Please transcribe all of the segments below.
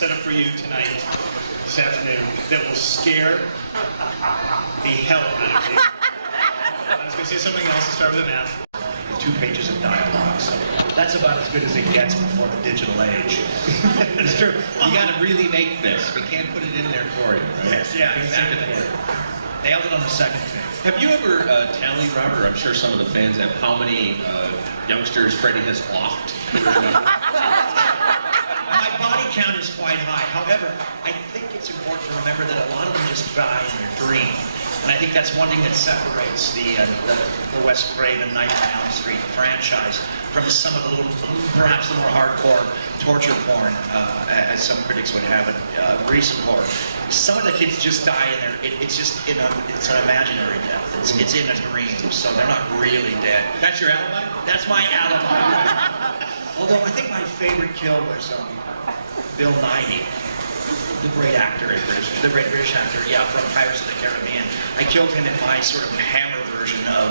set up for you tonight, this afternoon, that will scare the hell out of you. I was going to say something else to start with an F. 2 pages of dialogue, so that's about as good as it gets before the digital age. It's true. You got to really make this. We can't put it in there for you, right? Yes, yeah, exactly. Nailed it on the second thing. Have you ever tallied, Robert? I'm sure some of the fans have. How many youngsters Freddie has offed? My body count is quite high. However, I think it's important to remember that a lot of them just die in their dream. And I think that's one thing that separates the Wes Craven Nightmare on Elm Street franchise from some of the perhaps the more hardcore torture porn, as some critics would have it, recent horror. Some of the kids just die in there. It's just it's an imaginary death. It's in a dream, so they're not really dead. That's your alibi? That's my alibi. Although I think my favorite kill was Bill Nighy, the great actor, the great British actor, from Pirates of the Caribbean. I killed him in my sort of hammer version of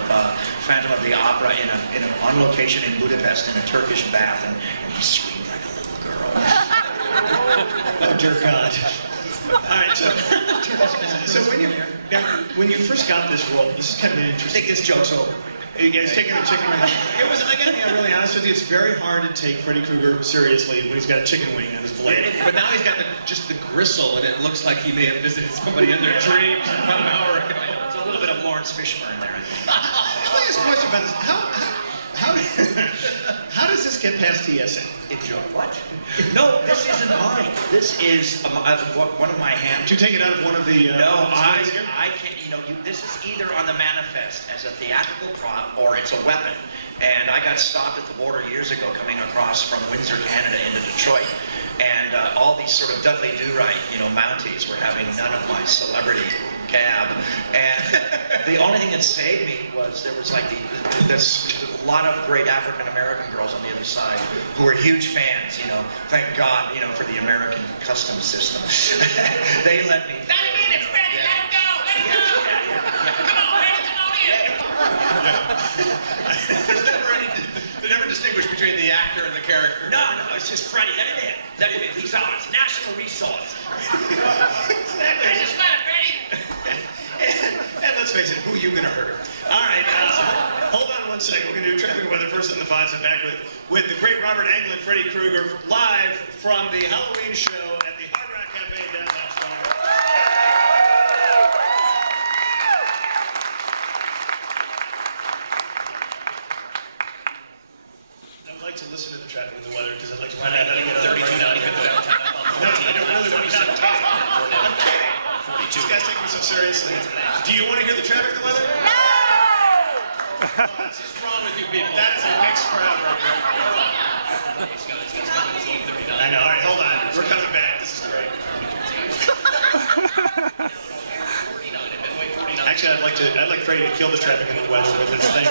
Phantom of the Opera on location in Budapest in a Turkish bath, and he screamed like a little girl. Oh dear God. All right, so when you first got this role, this is kind of an interesting. I think this joke's over. It's taking the chicken wing. I gotta be really honest with you, it's very hard to take Freddy Krueger seriously when he's got a chicken wing on his blade. But now he's got just the gristle, and it looks like he may have visited somebody in their dreams about an hour ago. It's a little bit of Lawrence Fishburne there, I think. Let me ask a question about this. How does this get past TSA? What? No, this isn't mine. This is one of my hands. Did you take it out of one of the... No, I can't, this is either on the manifest as a theatrical prop or it's a weapon. And I got stopped at the border years ago coming across from Windsor, Canada into Detroit. And all these sort of Dudley Do-Right, Mounties were having none of my celebrity cab. And the only thing that saved me was there was like this lot of great African-American girls on the other side who were huge fans, thank God, for the American customs system. They let me. 30 minutes, Freddie, let him go, let him go. Come on, Freddie, come on in. They never distinguish between the actor and the character. No, it's just Freddie, let him in. Let him in, he's ours, national resource. That's just fun, Freddie. And let's face it, who are you going to hurt? All right, hold on one second. We're going to do traffic weather first in the 5s and back with the great Robert Englund, Freddy Krueger, live from the Halloween show at the Hard Rock Cafe downtown Chicago. I would like to listen to the traffic and the weather because I'd like to find out how to get out of the No, I don't really want to hear the traffic. I'm kidding. You guys taking me so seriously. Do you want to hear the traffic and the weather? No! What's wrong with you people? That is a mixed crowd right there. I know. All right, hold on. We're coming back. This is great. Actually, I'd like Freddie to kill the traffic and the weather with his thing.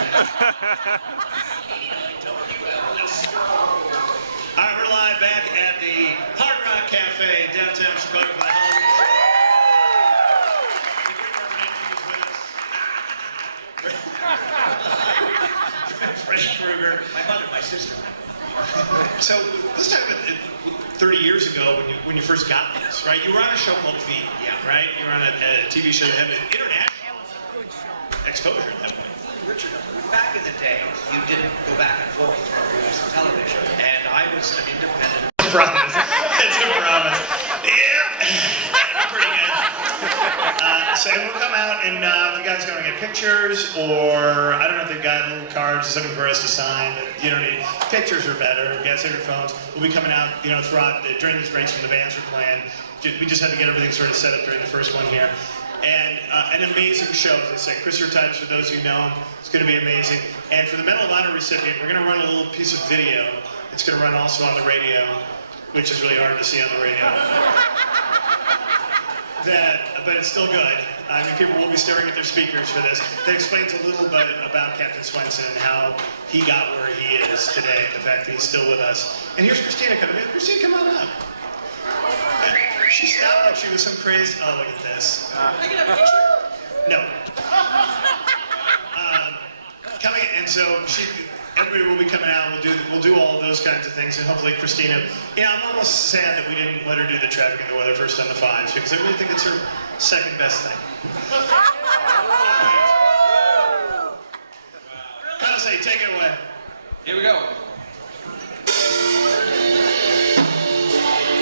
All right, we're live back at the Hard Rock Cafe downtown Chicago for the Halloween show. Freddy Krueger. my mother, my sister. So let's talk about 30 years ago when you first got this, right? You were on a show called V, right? You were on a TV show that had an international exposure at that point. Richard, back in the day, you didn't go back and forth from movies and television, and I was an independent. Promise. It's a promise. Yeah. Pretty good. So we'll come out and if you guys going to get pictures, or I don't know if they've got little cards or something for us to sign. But you don't need pictures are better. You guys have your phones. We'll be coming out, throughout during these breaks when the bands are playing. We just had to get everything sort of set up during the first one here. And an amazing show, as I say. Chris Titus, for those who know him, it's going to be amazing. And for the Medal of Honor recipient, we're going to run a little piece of video. It's going to run also on the radio, which is really hard to see on the radio. But it's still good. I mean, people will be staring at their speakers for this. That explains a little bit about Captain Swenson and how he got where he is today, the fact that he's still with us. And here's Christina coming in. Christina, come on up. She stopped like she was some crazy. Oh, look at this. Can I get a picture? No. Coming in, and so she, everybody will be coming out. We'll do all of those kinds of things, and hopefully Christina. Yeah, I'm almost sad that we didn't let her do the traffic and the weather first on the fives because I really think it's her second best thing. I'll say, take it away. Here we go.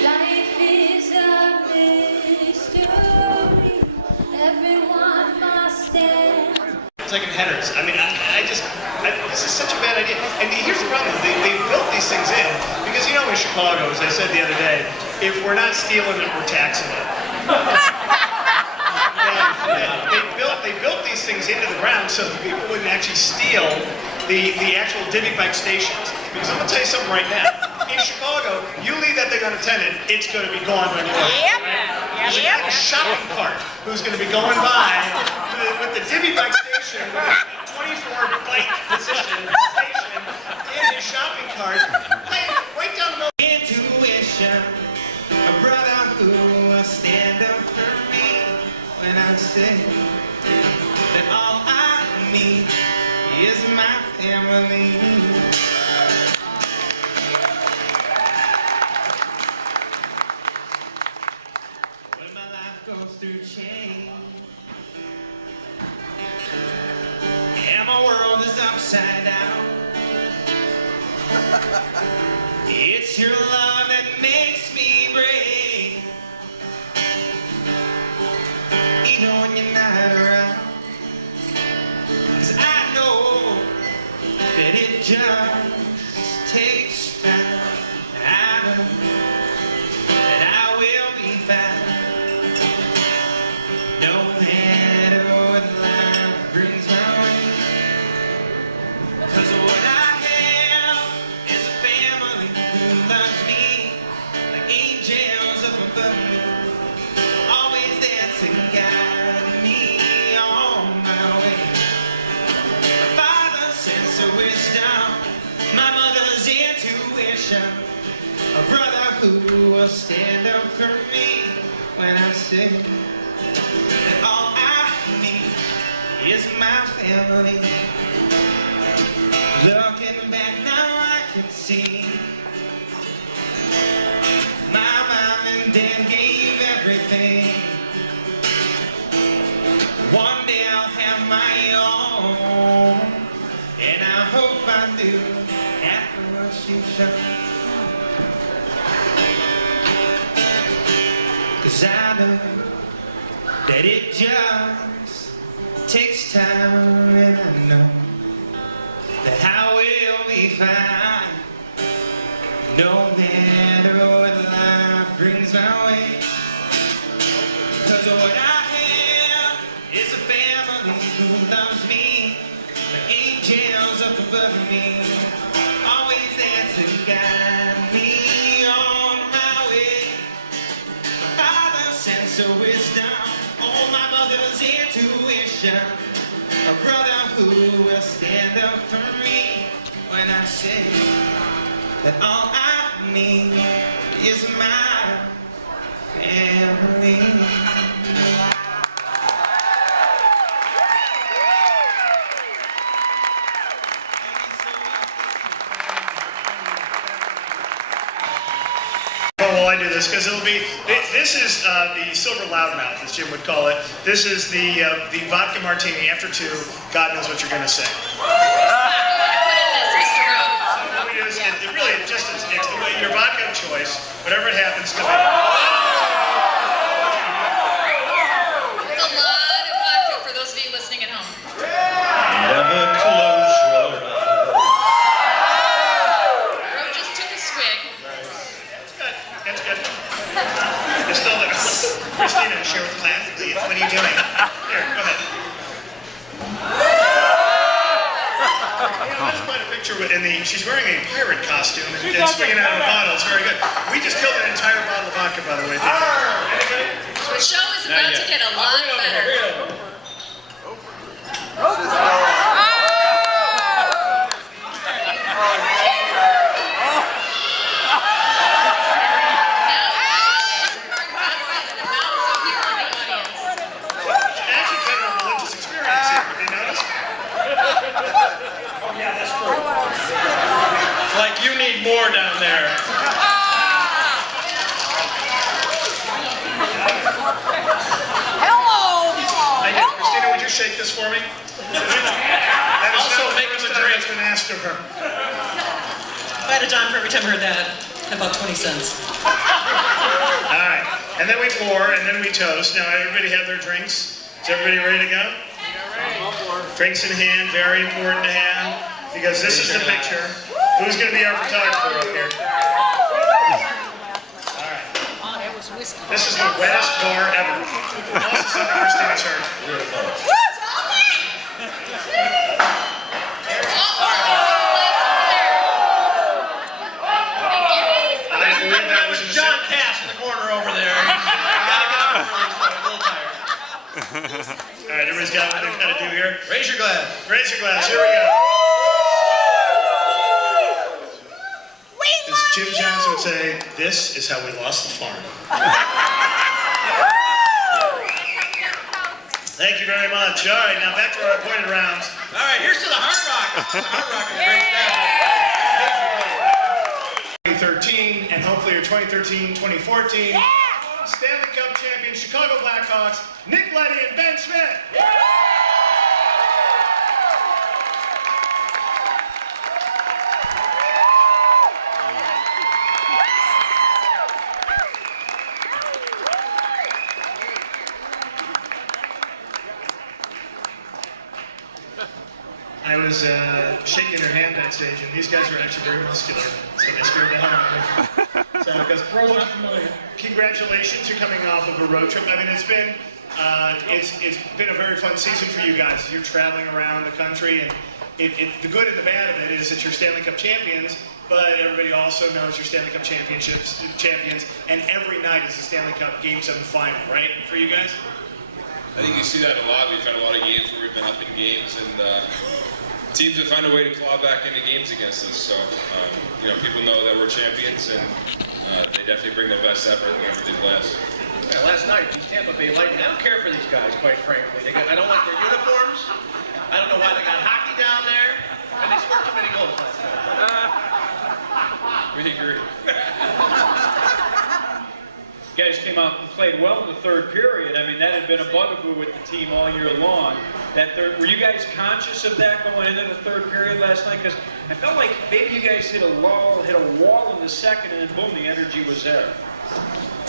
Life is a mystery. Everyone must stand. Taking headers. I mean, this is such a bad idea. And here's the problem: they built these things in because in Chicago, as I said the other day, if we're not stealing it, we're taxing it. They built these things into the ground so that people wouldn't actually steal the actual divvy bike stations. Because I'm gonna tell you something right now. In Chicago, you leave that thing unattended, it's gonna be gone when you leave. Yep. There's a guy in a shopping cart who's gonna be going by with the divvy bike station, with a 24 bike position station in his shopping cart, right down the middle. Intuition, a brother who will stand up for me when I say that all I need is my family. When my life goes through change and my world is upside down, it's your love that makes me brave, even when you're not around. 'Cause I know that it just takes time. I know that I will be fine, no matter what life brings my way. 'Cause what I have is a family who loves me like angels up above me, always there to guide me on my way. My father's sense of wisdom, my mother's intuition, a brother who will stand up for me when I say that all I need is my family. Looking back now I can see my mom and dad gave everything. One day I'll have my own, and I hope I do after what you show. 'Cause I know that it just takes time, and I know that I will be fine, no matter what life brings my way. 'Cause what I have is a family who loves me, the angels up above me, always there to guide me on my way. My father's sense of wisdom, oh, my mother's intuition, a brother who will stand up for me when I say that all I need is my family. Oh, well, I do this because it'll be. This is the silver loudmouth, as Jim would call it. This is the vodka martini. After two, God knows what you're going to say. It really just it's the way your vodka of choice, whatever it happens to be. That's a lot of vodka for those of you listening at home. Never close your eyes. Ro just took a swig. That's good. That's good. You're still there. Christina, share with the class, please. What are you doing? Here, go ahead. Let's find a picture in she's wearing a pirate costume and swinging out of a bottle. It's very good. We just killed an entire bottle of vodka, by the way. Anybody? The show is about to get a lot better. Actually, kind of a religious experience here. Did you notice? Yeah, that's true. master her. If I had a dime for every time I heard that, about 20 cents. All right, and then we pour, and then we toast. Now everybody have their drinks. Is everybody ready to go? Drinks in hand, very important to have, because this is the picture. Who's going to be our photographer up here? All right. This is the wettest bar ever. This is under Christina's shirt. I believe that was in the John Cash in the corner over there. All right, everybody's got what they've got to do here. Raise your glass. Raise your glass. Here we go. As Jim Johnson would say, this is how we lost the farm. Thank you very much. All right, now back to our appointed rounds. All right, here's to the Hard Rock. The Hard Rock is great stuff. 2013 and hopefully your 2013-2014 Stanley Cup champion Chicago Blackhawks, Nick Leddy and Ben Smith. I was shaking her hand backstage, and these guys are actually very muscular, so they scared the hell out of me. So, because congratulations, you're coming off of a road trip. I mean, it's been a very fun season for you guys. You're traveling around the country, and the good and the bad of it is that you're Stanley Cup champions, but everybody also knows you're Stanley Cup champions, and every night is a Stanley Cup Game 7 final, right, for you guys? I think you see that a lot. We've had a lot of games where we've been up in games, and teams have found a way to claw back into games against us. So, people know that we're champions, and they definitely bring their best effort whenever they play us. Yeah, last night, these Tampa Bay Lightning, I don't care for these guys, quite frankly. I don't like their uniforms. I don't know why they got hockey down there, and they scored too many goals last night. We agree. You guys came out and played well in the third period. I mean, that had been a bugaboo with the team all year long. Were you guys conscious of that going into the third period last night? Because I felt like maybe you guys hit a wall in the second, and then boom, the energy was there.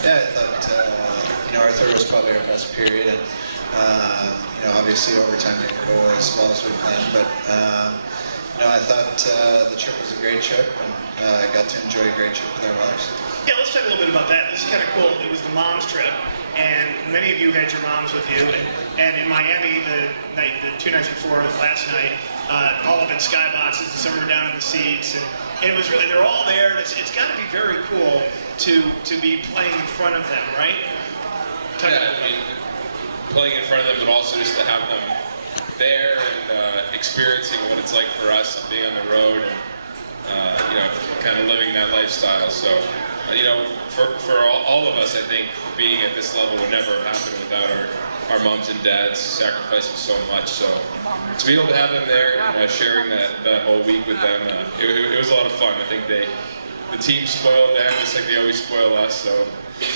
Yeah, I thought our third was probably our best period, and obviously overtime didn't go as well as we planned. But I thought the trip was a great trip, and I got to enjoy a great trip with our mothers. Yeah, let's talk a little bit about that. This is kind of cool. It was the mom's trip, and many of you had your moms with you. And in Miami, the 2 nights before last night, all up in skyboxes, and some were down in the seats, and it was really, they're all there. It's got to be very cool to be playing in front of them, right? Playing in front of them, but also just to have them there and experiencing what it's like for us being on the road and kind of living that lifestyle. So. For all of us, I think being at this level would never have happened without our moms and dads sacrificing so much. So to be able to have them there, sharing that whole week with them, it was a lot of fun. I think the team spoiled them just like they always spoil us. So.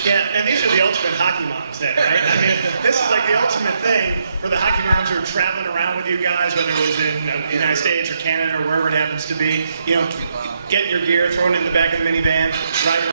Yeah, and these are the ultimate hockey moms then, right? I mean, this is like the ultimate thing for the hockey moms who are traveling around with you guys, whether it was in the United States or Canada or wherever it happens to be. Getting your gear, throwing it in the back of the minivan, driving